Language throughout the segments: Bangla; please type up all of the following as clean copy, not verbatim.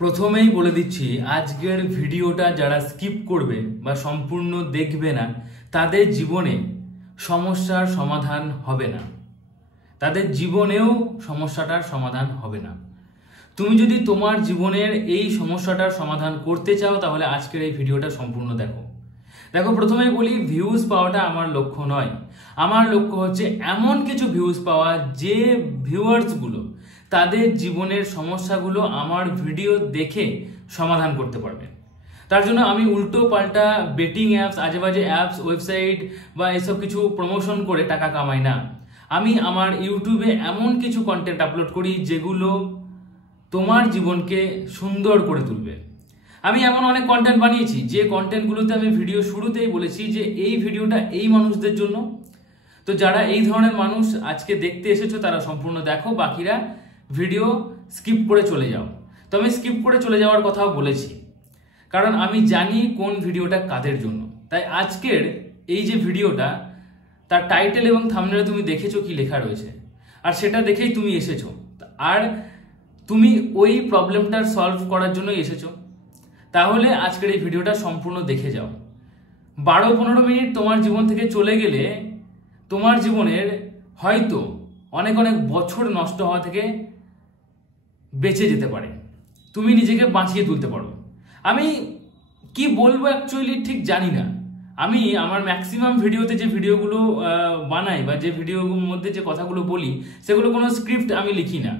প্রথমেই বলে দিচ্ছি, আজকের ভিডিওটা যারা স্কিপ করবে বা সম্পূর্ণ দেখবে না তাদের জীবনে সমস্যার সমাধান হবে না। তাদের জীবনেও সমস্যাটার সমাধান হবে না। তুমি যদি তোমার জীবনের এই সমস্যাটার সমাধান করতে চাও তাহলে আজকের এই ভিডিওটা সম্পূর্ণ দেখো। প্রথমেই বলি, ভিউজ পাওয়াটা আমার লক্ষ্য নয়। আমার লক্ষ্য হচ্ছে এমন কিছু ভিউজ পাওয়া যে ভিউয়ার্সগুলো তাদের জীবনের সমস্যাগুলো আমার ভিডিও দেখে সমাধান করতে পারবে। তার জন্য আমি উল্টো পাল্টা বেটিং অ্যাপস, আজেবাজে অ্যাপস, ওয়েবসাইট বা এসব কিছু প্রমোশন করে টাকা কামাই না। আমি আমার ইউটিউবে এমন কিছু কন্টেন্ট আপলোড করি যেগুলো তোমার জীবনকে সুন্দর করে তুলবে। আমি এমন অনেক কন্টেন্ট বানিয়েছি যে কন্টেন্টগুলোতে আমি ভিডিও শুরুতেই বলেছি যে এই ভিডিওটা এই মানুষদের জন্য। তো যারা এই ধরনের মানুষ আজকে দেখতে এসেছো তারা সম্পূর্ণ দেখো, বাকিরা ভিডিও স্কিপ করে চলে যাও। তো আমি স্কিপ করে চলে যাওয়ার কথাও বলেছি, কারণ আমি জানি কোন ভিডিওটা কাদের জন্য। তাই আজকের এই যে ভিডিওটা, তার টাইটেল এবং থাম্বনেলে তুমি দেখেছো কি লেখা রয়েছে, আর সেটা দেখেই তুমি এসেছো, আর তুমি ওই প্রবলেমটার সলভ করার জন্যই এসেছো। তাহলে আজকের এই ভিডিওটা সম্পূর্ণ দেখে যাও। 12-15 মিনিট তোমার জীবন থেকে চলে গেলে তোমার জীবনের হয়তো অনেক অনেক বছর নষ্ট হওয়া থেকে বেঁচে যেতে পারে। তুমি নিজেকে বাঁচিয়ে তুলতে পারো। আমি কি বলবো অ্যাকচুয়ালি ঠিক জানি না। আমি আমার ম্যাক্সিমাম ভিডিওতে যে ভিডিওগুলো বানাই বা যে ভিডিওর মধ্যে যে কথাগুলো বলি সেগুলো কোনো স্ক্রিপ্ট আমি লিখি না।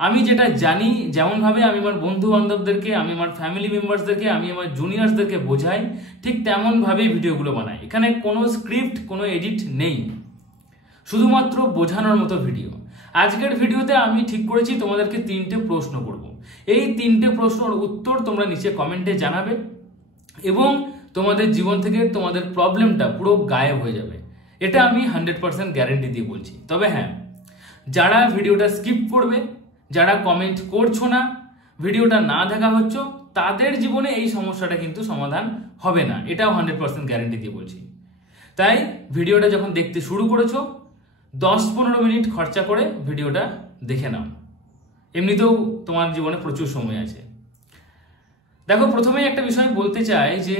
আমি যেটা জানি, যেমনভাবে আমি আমার বন্ধু বান্ধবদেরকে, আমি আমার ফ্যামিলি মেম্বার্সদেরকে, আমি আমার জুনিয়র্সদেরকে বোঝাই, ঠিক তেমনভাবেই ভিডিওগুলো বানাই। এখানে কোনো স্ক্রিপ্ট, কোনো এডিট নেই, শুধুমাত্র বোঝানোর মতো ভিডিও। আজকের ভিডিওতে আমি ঠিক করেছি তোমাদেরকে 3টে প্রশ্ন করব। এই 3টে প্রশ্নের উত্তর তোমরা নিচে কমেন্টে জানাবে এবং তোমাদের জীবন থেকে তোমাদের প্রবলেমটা পুরো গায়েব হয়ে যাবে। এটা আমি 100% গ্যারেন্টি দিয়ে বলছি। তবে হ্যাঁ, যারা ভিডিওটা স্কিপ করবে, যারা কমেন্ট করছো না, ভিডিওটা না দেখা হচ্ছে, তাদের জীবনে এই সমস্যাটা কিন্তু সমাধান হবে না, এটাও 100% গ্যারেন্টি দিয়ে বলছি। তাই ভিডিওটা যখন দেখতে শুরু করেছো 10-15 মিনিট খরচা করে ভিডিওটা দেখে নাও। এমনিতেও তোমার জীবনে প্রচুর সময় আছে। প্রথমেই একটা বিষয় বলতে চাই যে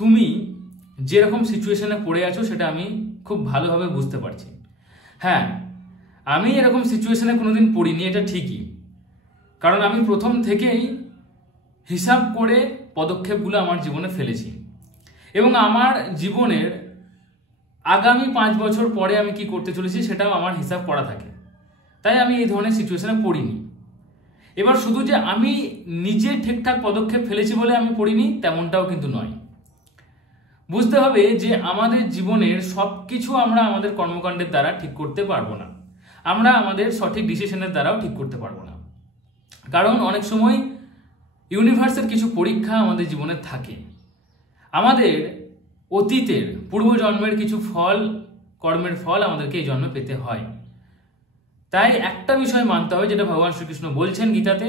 তুমি যেরকম সিচুয়েশনে পড়ে আছো সেটা আমি খুব ভালোভাবে বুঝতে পারছি। হ্যাঁ, আমি এরকম সিচুয়েশনে কোনোদিন পড়িনি, এটা ঠিকই। কারণ আমি প্রথম থেকেই হিসাব করে পদক্ষেপগুলো আমার জীবনে ফেলেছি এবং আমার জীবনের আগামী 5 বছর পরে আমি কি করতে চলেছি সেটাও আমার হিসাব করা থাকে। তাই আমি এই ধরনের সিচুয়েশনে পড়িনি। এবার শুধু যে আমি নিজে ঠিকঠাক পদক্ষেপ ফেলেছি বলে আমি পড়িনি তেমনটাও কিন্তু নয়। বুঝতে হবে যে আমাদের জীবনের সবকিছু আমরা আমাদের কর্মকাণ্ডের দ্বারা ঠিক করতে পারবো না, আমরা আমাদের সঠিক ডিসিশনের দ্বারাও ঠিক করতে পারবো না। কারণ অনেক সময় ইউনিভার্সের কিছু পরীক্ষা আমাদের জীবনে থাকে। আমাদের অতীতের পূর্বজন্মের কিছু কর্মের ফল আমাদেরকে এই জন্মে পেতে হয়। তাই একটা বিষয় মানতে হবে, যেটা ভগবান শ্রীকৃষ্ণ বলছেন গীতাতে,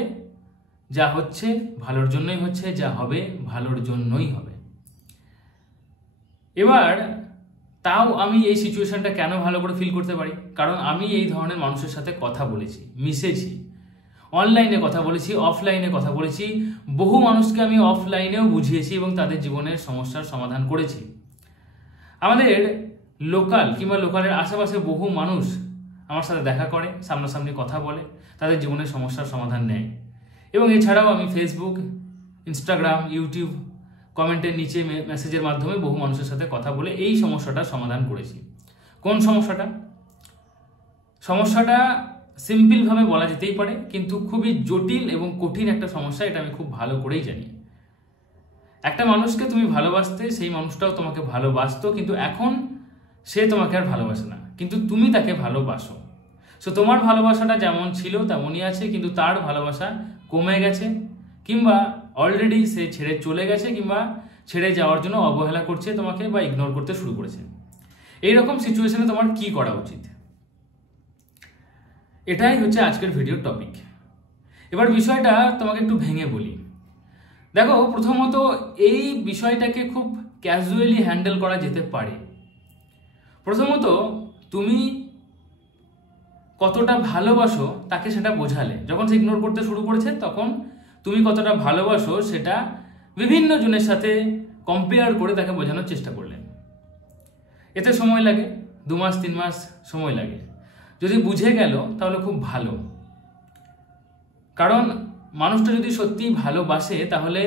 যা হচ্ছে ভালোর জন্যই হচ্ছে, যা হবে ভালোর জন্যই হবে। এবার তাও আমি এই সিচুয়েশনটা কেন ভালো করে ফিল করতে পারি, কারণ আমি এই ধরনের মানুষের সাথে কথা বলেছি, মিশেছি, অনলাইনে কথা বলেছি, অফলাইনে কথা বলেছি। বহু মানুষকে আমি অফলাইনেও বুঝিয়েছি এবং তাদের জীবনের সমস্যার সমাধান করেছি। আমাদের লোকাল কিংবা লোকালের আশেপাশে বহু মানুষ আমার সাথে দেখা করে, সামনাসামনি কথা বলে, তাদের জীবনের সমস্যার সমাধান নেয়। এবং এছাড়াও আমি ফেসবুক, ইনস্টাগ্রাম, ইউটিউব কমেন্টের নিচে মেসেজের মাধ্যমে বহু মানুষের সাথে কথা বলে এই সমস্যাটার সমাধান করেছি। কোন সমস্যাটা সিম্পলভাবে বলা যেতেই পারে, কিন্তু খুবই জটিল এবং কঠিন একটা সমস্যা, এটা আমি খুব ভালো করেই জানি। একটা মানুষকে তুমি ভালোবাসতে, সেই মানুষটাও তোমাকে ভালোবাসতো, কিন্তু এখন সে তোমাকে আর ভালোবাসে না, কিন্তু তুমি তাকে ভালোবাসো। সো তোমার ভালোবাসাটা যেমন ছিল তেমনই আছে, কিন্তু তার ভালোবাসা কমে গেছে, কিংবা অলরেডি সে ছেড়ে চলে গেছে, কিংবা ছেড়ে যাওয়ার জন্য অবহেলা করছে তোমাকে বা ইগনোর করতে শুরু করেছে। এইরকম সিচুয়েশনে তোমার কি করা উচিত, এটাই হচ্ছে আজকের ভিডিওর টপিক। এবার বিষয়টা তোমাকে একটু ভেঙে বলি। প্রথমত এই বিষয়টাকে খুব ক্যাজুয়ালি হ্যান্ডেল করা যেতে পারে। প্রথমত তুমি কতটা ভালোবাসো তাকে সেটা বোঝালে। যখন সে ইগনোর করতে শুরু করেছে তখন তুমি কতটা ভালোবাসো সেটা বিভিন্ন জনের সাথে কম্পেয়ার করে তাকে বোঝানোর চেষ্টা করলেন। এতে সময় লাগে, 2 মাস 3 মাস সময় লাগে। যদি বুঝে গেল তাহলে খুব ভালো, কারণ মানুষটা যদি সত্যিই ভালোবাসে তাহলে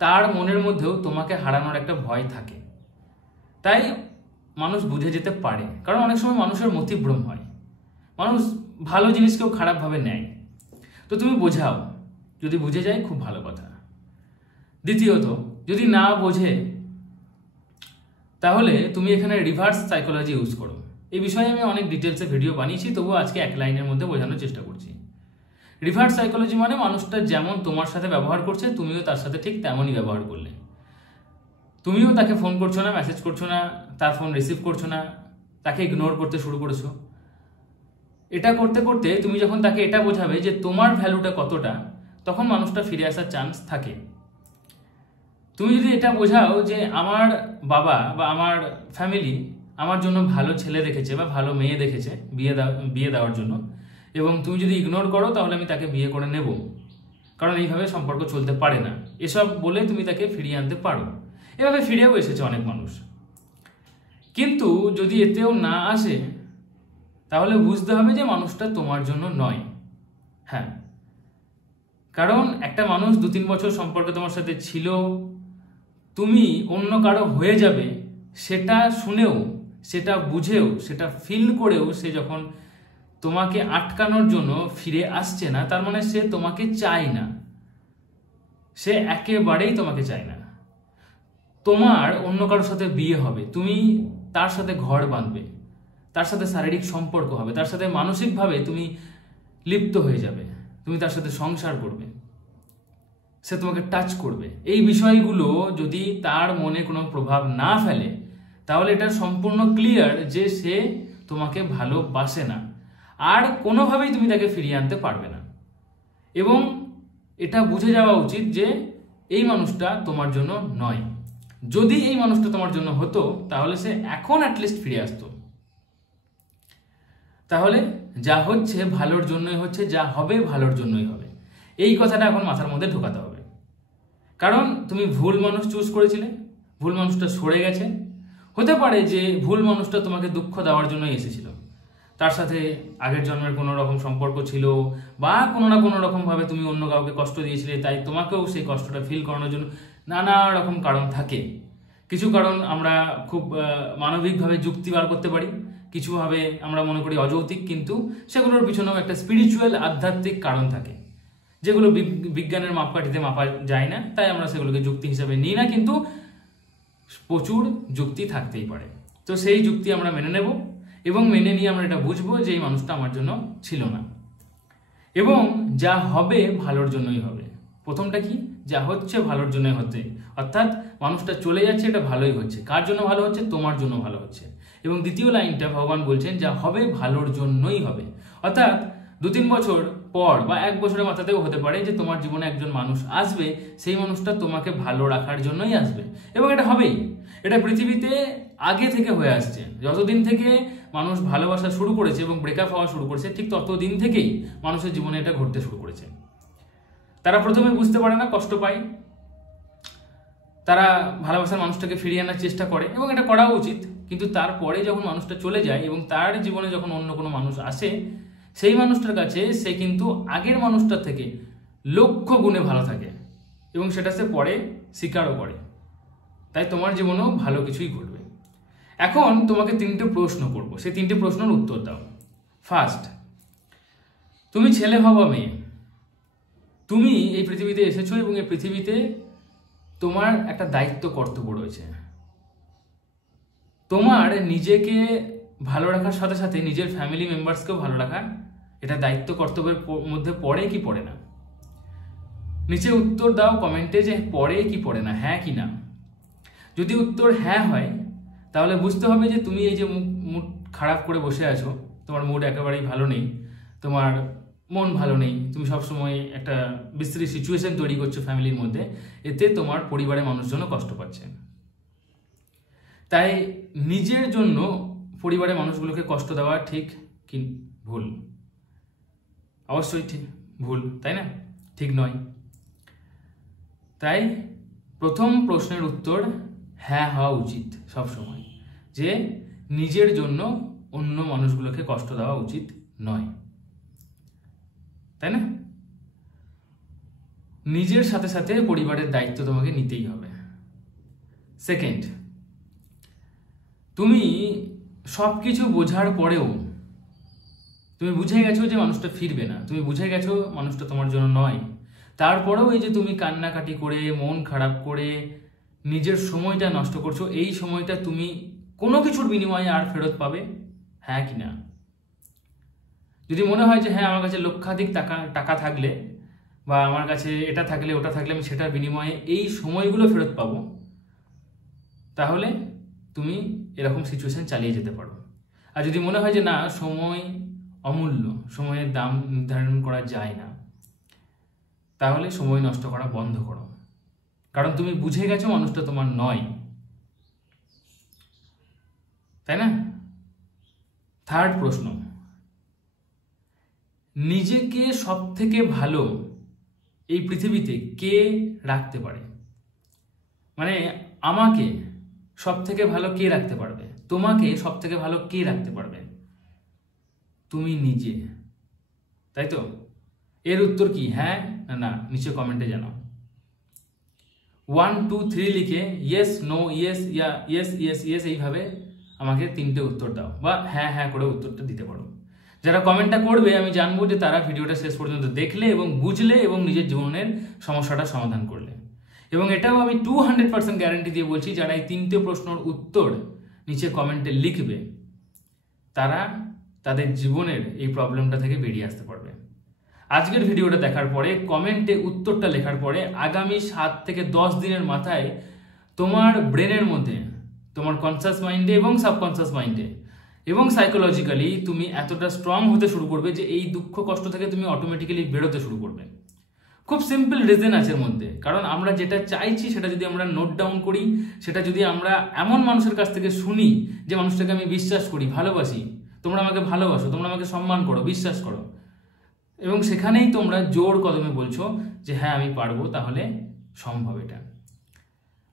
তার মনের মধ্যেও তোমাকে হারানোর একটা ভয় থাকে। তাই মানুষ বুঝে যেতে পারে, কারণ অনেক সময় মানুষের মতিভ্রম হয়, মানুষ ভালো জিনিসকেও খারাপভাবে নেয়। তো তুমি বোঝাও, যদি বুঝে যায় খুব ভালো কথা। দ্বিতীয়ত, যদি না বোঝে তাহলে তুমি এখানে রিভার্স সাইকোলজি ইউজ করো। এই বিষয়ে আমি অনেক ডিটেলসে ভিডিও বানিয়েছি, তবুও আজকে এক লাইনের মধ্যে বোঝানোর চেষ্টা করছি। রিভার্স সাইকোলজি মানে মানুষটা যেমন তোমার সাথে ব্যবহার করছে তুমিও তার সাথে ঠিক তেমনই ব্যবহার করলে। তুমিও তাকে ফোন করছো না, মেসেজ করছো না, তার ফোন রিসিভ করছো না, তাকে ইগনোর করতে শুরু করেছো। এটা করতে করতে তুমি যখন তাকে এটা বোঝাবে যে তোমার ভ্যালুটা কতটা, তখন মানুষটা ফিরে আসার চান্স থাকে। তুমি যদি এটা বোঝাও যে আমার বাবা বা আমার ফ্যামিলি আমার জন্য ভালো ছেলে দেখেছে বা ভালো মেয়ে দেখেছে বিয়ে দেওয়ার জন্য, এবং তুমি যদি ইগনোর করো তাহলে আমি তাকে বিয়ে করে নেব, কারণ এইভাবে সম্পর্ক চলতে পারে না, এসব বলে তুমি তাকে ফিরিয়ে আনতে পারো। এভাবে ফিরেও এসেছে অনেক মানুষ। কিন্তু যদি এতেও না আসে তাহলে বুঝতে হবে যে মানুষটা তোমার জন্য নয়। হ্যাঁ, কারণ একটা মানুষ 2-3 বছর সম্পর্কে তোমার সাথে ছিল, তুমি অন্য কারো হয়ে যাবে সেটা শুনেও, সেটা বুঝেও, সেটা ফিল করেও সে যখন তোমাকে আটকানোর জন্য ফিরে আসছে না, তার মানে সে তোমাকে চায় না, সে একেবারেই তোমাকে চায় না। তোমার অন্য কারোর সাথে বিয়ে হবে, তুমি তার সাথে ঘর বাঁধবে, তার সাথে শারীরিক সম্পর্ক হবে, তার সাথে মানসিকভাবে তুমি লিপ্ত হয়ে যাবে, তুমি তার সাথে সংসার করবে, সে তোমাকে টাচ করবে। এই বিষয়গুলো যদি তার মনে কোনো প্রভাব না ফেলে তাহলে এটা সম্পূর্ণ ক্লিয়ার যে সে তোমাকে ভালোবাসে না, আর কোনোভাবেই তুমি তাকে ফিরিয়ে আনতে পারবে না। এবং এটা বুঝে যাওয়া উচিত যে এই মানুষটা তোমার জন্য নয়। যদি এই মানুষটা তোমার জন্য হতো তাহলে সে এখন অ্যাটলিস্ট ফিরে আসতো। তাহলে যা হচ্ছে ভালোর জন্যই হচ্ছে, যা হবে ভালোর জন্যই হবে, এই কথাটা এখন মাথার মধ্যে ঢোকাতে হবে। কারণ তুমি ভুল মানুষ চুজ করেছিলে, ভুল মানুষটা সরে গেছে। হতে পারে যে ভুল মানুষটা তোমাকে দুঃখ দেওয়ার জন্যই এসেছিল, তার সাথে আগের জন্মের কোনো রকম সম্পর্ক ছিল, বা কোনো না কোনো রকমভাবে তুমি অন্য কাউকে কষ্ট দিয়েছিলে, তাই তোমাকেও সেই কষ্টটা ফিল করানোর জন্য নানা রকম কারণ থাকে। কিছু কারণ আমরা খুব মানবিকভাবে যুক্তি বার করতে পারি, কিছুভাবে আমরা মনে করি অযৌক্তিক, কিন্তু সেগুলোর পিছনেও একটা স্পিরিচুয়াল আধ্যাত্মিক কারণ থাকে, যেগুলো বিজ্ঞানের মাপকাঠিতে মাপা যায় না, তাই আমরা সেগুলোকে যুক্তি হিসাবে নিই না, কিন্তু প্রচুর যুক্তি থাকতেই পারে। তো সেই যুক্তি আমরা মেনে নেব, এবং মেনে নিয়ে আমরা এটা বুঝবো যে এই মানুষটা আমার জন্য ছিল না, এবং যা হবে ভালোর জন্যই হবে। প্রথমটা কি, যা হচ্ছে ভালোর জন্যই হচ্ছে, অর্থাৎ মানুষটা চলে যাচ্ছে এটা ভালোই হচ্ছে। কার জন্য ভালো হচ্ছে? তোমার জন্য ভালো হচ্ছে। এবং দ্বিতীয় লাইনটা ভগবান বলছেন যা হবে ভালোর জন্যই হবে, অর্থাৎ 2-3 বছর পর বা 1 বছরের মাথাতেও হতে পারে যে তোমার জীবনে একজন মানুষ আসবে, সেই মানুষটা তোমাকে ভালো রাখার জন্যই আসবে, এবং এটা হবেই। এটা পৃথিবীতে আগে থেকে হয়ে আসছে। যতদিন থেকে মানুষ ভালোবাসা শুরু করেছে এবং ব্রেকআপ হওয়া শুরু করেছে, ঠিক ততদিন থেকেই মানুষের জীবনে এটা ঘটতে শুরু করেছে। তারা প্রথমে বুঝতে পারে না, কষ্ট পায়, তারা ভালোবাসার মানুষটাকে ফিরিয়ে আনার চেষ্টা করে, এবং এটা করা উচিত। কিন্তু তারপরে যখন মানুষটা চলে যায় এবং তার জীবনে যখন অন্য কোনো মানুষ আসে, সেই মানুষটার কাছে সে কিন্তু আগের মানুষটার থেকে লক্ষ গুণে ভালো থাকে, এবং সেটা সে পরে স্বীকারও করে। তাই তোমার জীবনেও ভালো কিছুই ঘটবে। এখন তোমাকে 3টে প্রশ্ন করব, সেই 3টে প্রশ্নের উত্তর দাও। ফার্স্ট, তুমি ছেলে হও বা মেয়ে, তুমি এই পৃথিবীতে এসেছো এবং এই পৃথিবীতে তোমার একটা দায়িত্ব কর্তব্য রয়েছে। তোমার নিজেকে ভালো রাখার সাথে সাথে নিজের ফ্যামিলি মেম্বার্সকেও ভালো রাখা, এটা দায়িত্ব কর্তব্যের মধ্যে পড়ে কি পড়ে না? নিচে উত্তর দাও কমেন্টে যে পড়ে কি পড়ে না, হ্যাঁ কি না। যদি উত্তর হ্যাঁ হয় তাহলে বুঝতে হবে যে তুমি এই যে মুড খারাপ করে বসে আছো, তোমার মুড একেবারেই ভালো নেই, তোমার মন ভালো নেই, তুমি সবসময় একটা বিশ্রী সিচুয়েশন তৈরি করছো ফ্যামিলির মধ্যে, এতে তোমার পরিবারের মানুষজনও কষ্ট পাচ্ছে। তাই নিজের জন্য পরিবারের মানুষগুলোকে কষ্ট দেওয়া ঠিক কি ভুল? অবশ্যই ঠিক ভুল, তাই না? ঠিক নয়। তাই প্রথম প্রশ্নের উত্তর হ্যাঁ হওয়া উচিত সবসময়, যে নিজের জন্য অন্য মানুষগুলোকে কষ্ট দেওয়া উচিত নয়, তাই না? নিজের সাথে সাথে পরিবারের দায়িত্ব তোমাকে নিতেই হবে। সেকেন্ড, তুমি সব কিছু বোঝার পরেও তুমি বুঝে গেছো যে মানুষটা ফিরবে না, তুমি বুঝে গেছো মানুষটা তোমার জন্য নয়, তারপরেও এই যে তুমি কান্নাকাটি করে মন খারাপ করে নিজের সময়টা নষ্ট করছো, এই সময়টা তুমি কোনো কিছুর বিনিময়ে আর ফেরত পাবে? হ্যাঁ কি না? যদি মনে হয় যে হ্যাঁ আমার কাছে লক্ষাধিক টাকা থাকলে বা আমার কাছে এটা থাকলে ওটা থাকলে আমি সেটার বিনিময়ে এই সময়গুলো ফেরত পাবো, তাহলে তুমি এরকম সিচুয়েশন চালিয়ে যেতে পারো। আর যদি মনে হয় যে না, সময় অমূল্য, সময়ের দাম নির্ধারণ করা যায় না, তাহলে সময় নষ্ট করা বন্ধ করো, কারণ তুমি বুঝে গেছো মানুষটা তোমার নয়, তাই না? থার্ড প্রশ্ন, নিজেকে সব থেকে ভালো এই পৃথিবীতে কে রাখতে পারে? মানে আমাকে সব থেকে ভালো কে রাখতে পারবে, তোমাকে সব থেকে ভালো কে রাখতে পারবে? তুমি নিজে, তাই তো? এর উত্তর কি, হ্যাঁ না না? নিচে কমেন্টে জানাও। 1 2 3 লিখে ইয়েস, নো, ইয়েস, ইয়া, ইয়েস, ইয়েস, ইয়েস, এইভাবে আমাকে 3টে উত্তর দাও, বা হ্যাঁ হ্যাঁ করে উত্তরটা দিতে পারো। যারা কমেন্টটা করবে আমি জানবো যে তারা ভিডিওটা শেষ পর্যন্ত দেখলে এবং বুঝলে এবং নিজের জীবনের সমস্যাটা সমাধান করলে। এবং এটাও আমি 200% গ্যারান্টি দিয়ে বলছি, যারা এই 3টে প্রশ্নের উত্তর নিচে কমেন্টে লিখবে তারা তাদের জীবনের এই প্রবলেমটা থেকে বেরিয়ে আসতে পারবে। আজকের ভিডিওটা দেখার পরে, কমেন্টে উত্তরটা লেখার পরে আগামী 7 থেকে 10 দিনের মাথায় তোমার ব্রেনের মধ্যে, তোমার কনসাস মাইন্ডে এবং সাবকনসাস মাইন্ডে এবং সাইকোলজিক্যালি তুমি এতটা স্ট্রং হতে শুরু করবে যে এই দুঃখ কষ্ট থেকে তুমি অটোমেটিক্যালি বেরোতে শুরু করবে। খুব সিম্পল রিজন আছে এর মধ্যে, কারণ আমরা যেটা চাইছি সেটা যদি আমরা নোট ডাউন করি, সেটা যদি আমরা এমন মানুষের কাছ থেকে শুনি যে মানুষটাকে আমি বিশ্বাস করি, ভালোবাসি, তোমরা আমাকে ভালোবাসো, তোমরা আমাকে সম্মান করো, বিশ্বাস করো, এবং সেখানেই তোমরা জোর কদমে বলছো যে হ্যাঁ আমি পারবো, তাহলে সম্ভব এটা।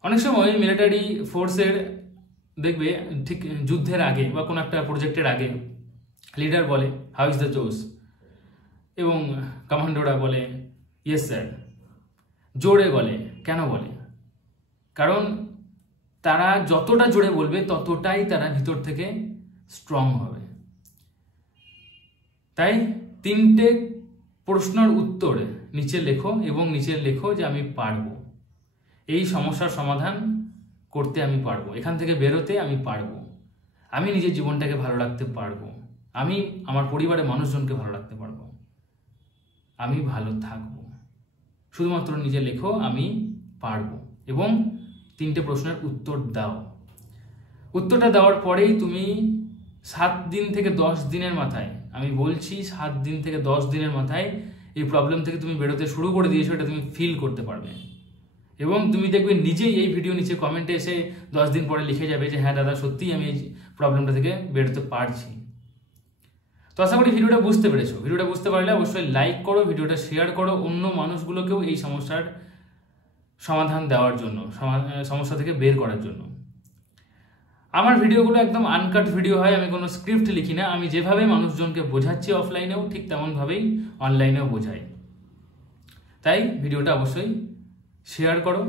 অনেক সময় মিলিটারি ফোর্সের দেখবে ঠিক যুদ্ধের আগে বা কোনো একটা প্রজেক্টের আগে লিডার বলে হাউ ইজ দ্য জোস, এবং কমান্ডোরা বলে ইয়েস স্যার। জোরে বলে, কেন বলে? কারণ তারা যতটা জোরে বলবে ততটাই তারা ভিতর থেকে স্ট্রং হবে। তাই 3টে প্রশ্নের উত্তর নিচে লেখো এবং নিচে লেখো যে আমি পারবো, এই সমস্যার সমাধান করতে আমি পারবো, এখান থেকে বেরোতে আমি পারবো, আমি নিজের জীবনটাকে ভালো রাখতে পারবো, আমি আমার পরিবারের মানুষজনকে ভালো রাখতে পারবো, আমি ভালো থাকবো। শুধুমাত্র নিজে লেখো আমি পারবো এবং 3টে প্রশ্নের উত্তর দাও। উত্তরটা দেওয়ার পরেই তুমি 7 দিন থেকে 10 দিনের মাথায়, আমি বলছি 7 দিন থেকে 10 দিনের মাথায় এই প্রবলেম থেকে তুমি বেরোতে শুরু করে দিয়েছো, এটা তুমি ফিল করতে পারবে। এবং তুমি দেখবে নিজেই এই ভিডিও নিচে কমেন্টে এসে 10 দিন পরে লিখে যাবে যে হ্যাঁ দাদা সত্যিই আমি এই প্রবলেমটা থেকে বেরোতে পারছি। তো আশা করি ভিডিওটা বুঝতে পেরেছো। ভিডিওটা বুঝতে পারলে অবশ্যই লাইক করো, ভিডিওটা শেয়ার করো অন্য মানুষগুলোকেও এই সমস্যার সমাধান দেওয়ার জন্য, সমস্যা থেকে বের করার জন্য। আমার ভিডিওগুলো একদম আনকাট ভিডিও হয়, আমি কোনো স্ক্রিপ্ট লিখি না, আমি যেভাবে মানুষজনকে বোঝাচ্ছি অফলাইনেও ঠিক তেমনভাবেই অনলাইনেও বোঝাই। তাই ভিডিওটা অবশ্যই শেয়ার করো,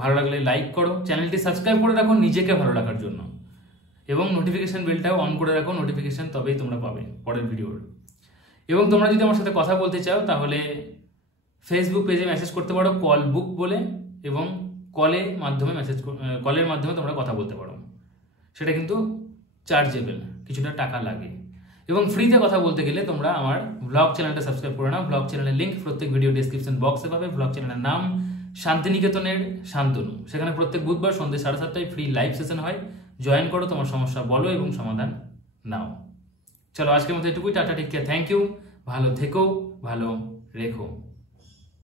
ভালো লাগলে লাইক করো, চ্যানেলটি সাবস্ক্রাইব করে রাখো নিজেকে ভালো রাখার জন্য, এবং নোটিফিকেশন বেলটাও অন করে রাখো, নোটিফিকেশন তবেই তোমরা পাবে পরের ভিডিওর। এবং তোমরা যদি আমার সাথে কথা বলতে চাও তাহলে ফেসবুক পেজে মেসেজ করতে পারো কল বুক বলে, এবং কলের মাধ্যমে তোমরা কথা বলতে পারো। সেটা কিন্তু চার্জেবল, কিছুটা টাকা লাগে। এবং ফ্রিতে কথা বলতে গেলে তোমরা আমার ব্লগ চ্যানেলটা সাবস্ক্রাইব করে নাও। ব্লগ চ্যানেলের লিঙ্ক প্রত্যেক ভিডিও ডেসক্রিপশন বক্সে পাবে। ব্লগ চ্যানেলের নাম শান্তিনিকেতনের শান্তনু। সেখানে প্রত্যেক বুধবার সন্ধ্যে 7:30টায় ফ্রি লাইভ সেশন হয়। জয়েন করো, তোমার সমস্যা বলো এবং সমাধান নাও। চলো আজকের মতো এটুকুই, tata, take care, thank you, ভালো থেকো, ভালো রেখো।